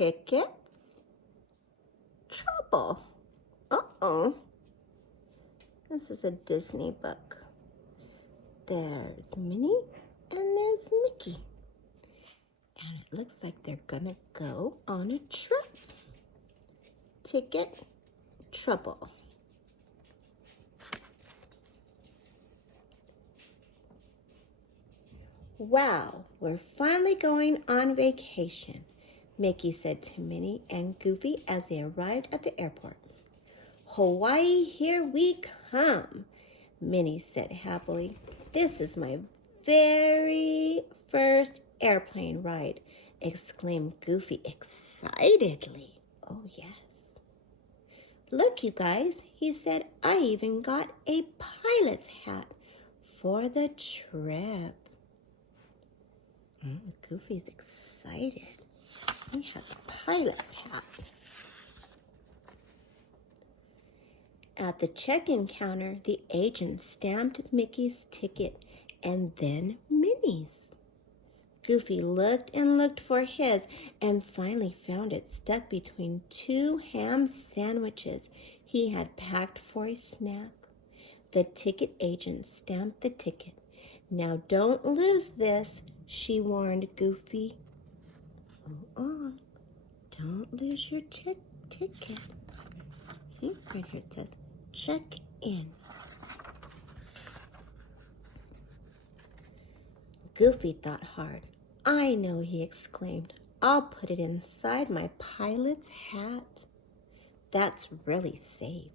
tickets, trouble. Uh-oh. This is a Disney book. There's Minnie and there's Mickey. And it looks like they're gonna go on a trip. Ticket, trouble. Wow, we're finally going on vacation, Mickey said to Minnie and Goofy as they arrived at the airport. Hawaii, here we come, Minnie said happily. This is my very first airplane ride, exclaimed Goofy excitedly. Oh, yes. Look, you guys, he said, I even got a pilot's hat for the trip. Goofy's excited. He has a pilot's hat. At the check-in counter, the agent stamped Mickey's ticket and then Minnie's. Goofy looked and looked for his and finally found it stuck between two ham sandwiches he had packed for a snack. The ticket agent stamped the ticket. Now don't lose this, she warned Goofy. Don't lose your ticket. See, right here it says, check in. Goofy thought hard. I know, he exclaimed. I'll put it inside my pilot's hat. That's really safe.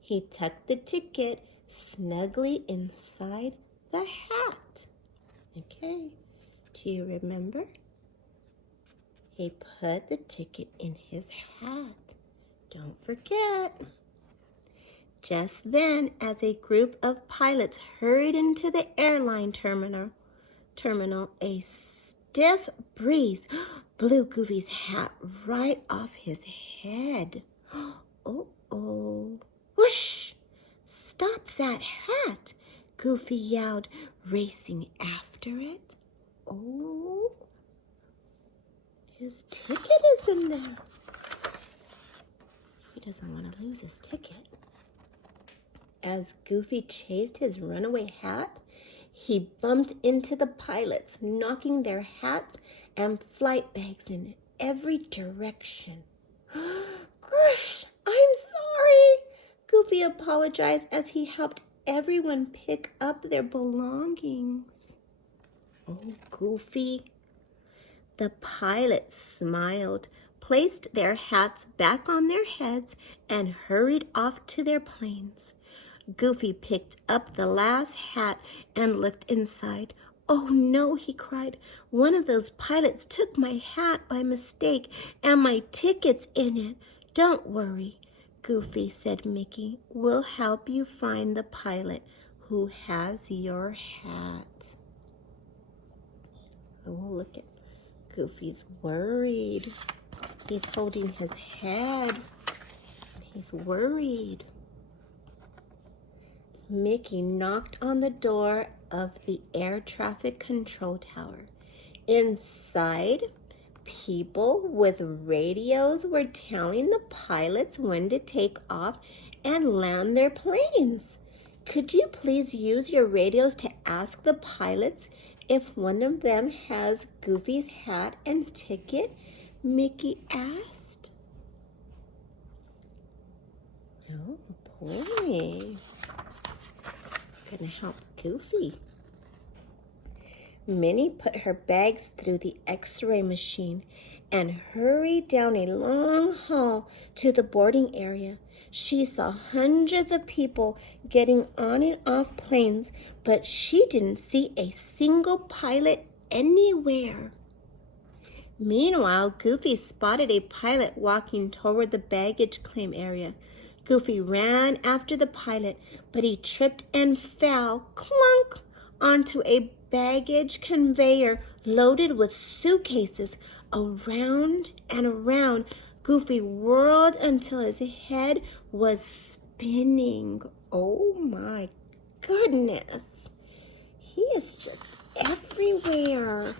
He tucked the ticket snugly inside the hat. Okay, do you remember? He put the ticket in his hat. Don't forget. Just then, as a group of pilots hurried into the airline terminal, a stiff breeze blew Goofy's hat right off his head. Uh-oh. Whoosh! Stop that hat! Goofy yelled, racing after it. Oh, his ticket is in there. He doesn't want to lose his ticket. As Goofy chased his runaway hat, he bumped into the pilots, knocking their hats and flight bags in every direction. Gosh, I'm sorry, Goofy apologized as he helped everyone pick up their belongings. Oh, Goofy. The pilots smiled, placed their hats back on their heads, and hurried off to their planes. Goofy picked up the last hat and looked inside. Oh no, he cried. One of those pilots took my hat by mistake and my ticket's in it. Don't worry, Goofy, said Mickey. We'll help you find the pilot who has your hat. Oh, look at Goofy's worried. He's holding his head. He's worried. Mickey knocked on the door of the air traffic control tower. Inside, people with radios were telling the pilots when to take off and land their planes. Could you please use your radios to ask the pilots if one of them has Goofy's hat and ticket? Mickey asked. Oh, boy. Gonna help Goofy. Minnie put her bags through the x-ray machine and hurried down a long hall to the boarding area. She saw hundreds of people getting on and off planes, but she didn't see a single pilot anywhere. Meanwhile, Goofy spotted a pilot walking toward the baggage claim area. Goofy ran after the pilot, but he tripped and fell, clunk, onto a baggage conveyor loaded with suitcases. Around and around, Goofy whirled until his head was spinning. Oh my goodness. He is just everywhere.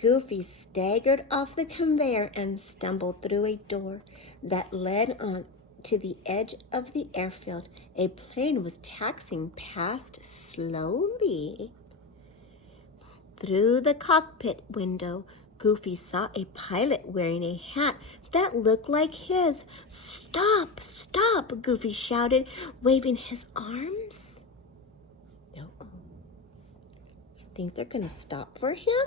Goofy staggered off the conveyor and stumbled through a door that led on to the edge of the airfield. A plane was taxiing past slowly. Through the cockpit window, Goofy saw a pilot wearing a hat that looked like his. "Stop! Stop!" Goofy shouted, waving his arms. Uh-oh. I think they're going to stop for him?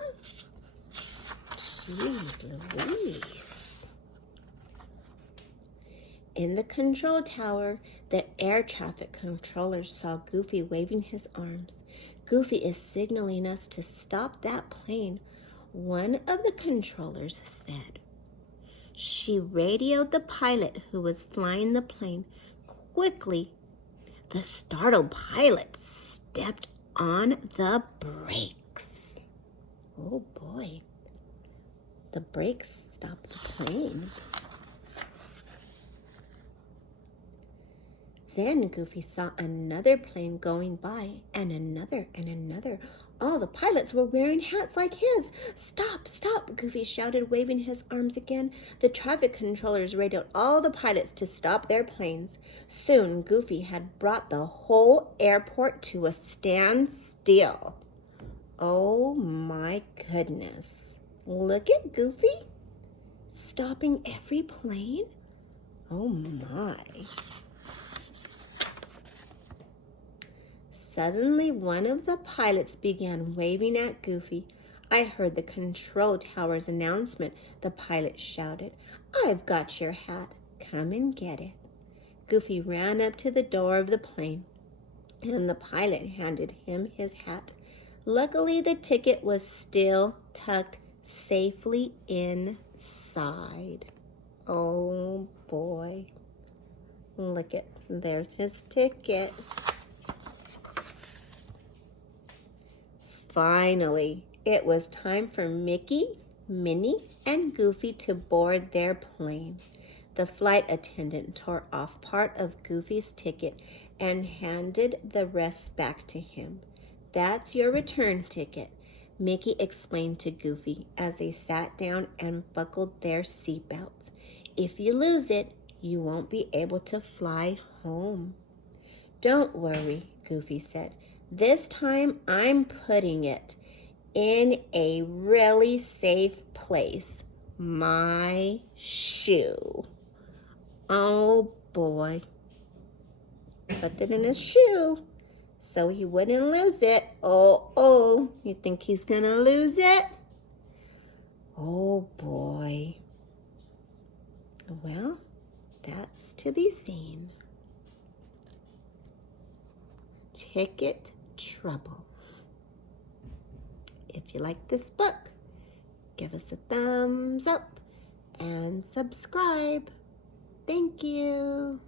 Jeez Louise. In the control tower, the air traffic controller saw Goofy waving his arms. "Goofy is signaling us to stop that plane," one of the controllers said. She radioed the pilot who was flying the plane. Quickly, the startled pilot stepped on the brakes. Oh boy. The brakes stopped the plane. Then Goofy saw another plane going by, and another and another. All the pilots were wearing hats like his. "Stop! Stop!" Goofy shouted, waving his arms again. The traffic controllers radioed all the pilots to stop their planes. Soon, Goofy had brought the whole airport to a standstill. Oh my goodness. Look at Goofy stopping every plane. Oh my. Suddenly, one of the pilots began waving at Goofy. "I heard the control tower's announcement," the pilot shouted. "I've got your hat. Come and get it." Goofy ran up to the door of the plane, and the pilot handed him his hat. Luckily, the ticket was still tucked safely inside. Oh boy. Look at, there's his ticket. Finally, it was time for Mickey, Minnie, and Goofy to board their plane. The flight attendant tore off part of Goofy's ticket and handed the rest back to him. "That's your return ticket," Mickey explained to Goofy as they sat down and buckled their seatbelts. "If you lose it, you won't be able to fly home." "Don't worry," Goofy said. "This time I'm putting it in a really safe place. My shoe." Oh boy. Put it in his shoe so he wouldn't lose it. Oh, you think he's gonna lose it? Oh boy. Well, that's to be seen. Ticket Trouble. If you like this book, give us a thumbs up and subscribe. Thank you.